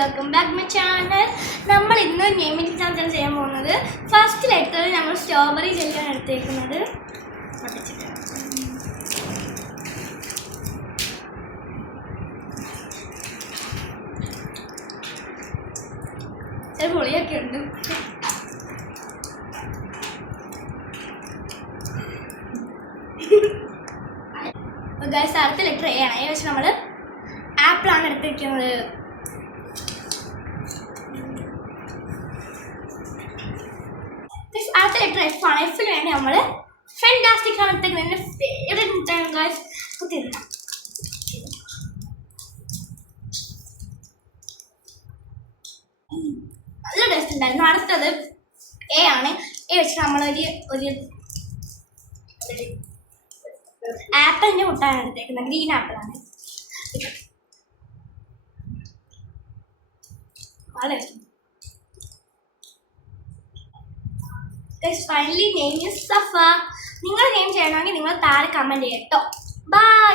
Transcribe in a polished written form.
Welcome back my channel. നമ്മൾ ഇന്ന് naming exam ചെയ്യാൻ പോകുന്നത് ഫസ്റ്റ് ലെറ്ററിൽ നമ്മൾ സ്ട്രോബെറി ജെല്ലാണ് എടുത്തേക്കുന്നത്. ചില പൊളിയൊക്കെ ഉണ്ട്. അടുത്ത ലെറ്റർ എ ആണ്. എ വെച്ച് നമ്മൾ ആപ്പിളാണ് എടുത്തിരിക്കുന്നത്. അടുത്ത ലെറ്റർ എഫ് ആണ്. എഫിന് വേണ്ടി നമ്മൾ ഫാന്റാസ്റ്റിക് ആണ് എടുത്തിരിക്കുന്നത്. എൻ്റെ ഫേവറേറ്റ് ഗൈസ്. കുത്തിയില്ല, നല്ല ടേസ്റ്റ് ഉണ്ടായിരുന്നു. അടുത്തത് എ ആണ്. എ വെച്ച് നമ്മളൊരു ആപ്പിളിൻ്റെ മുട്ടാണ് എടുത്തേക്കുന്നത്. ഗ്രീൻ ആപ്പിളാണ്. ഫൈനലി നെയിം ഈസ് സഫ. നിങ്ങൾ നെയിം ചെയ്യണമെങ്കിൽ നിങ്ങൾ താഴെ കമൻറ്റ് ചെയ്യട്ടോ. ബൈ.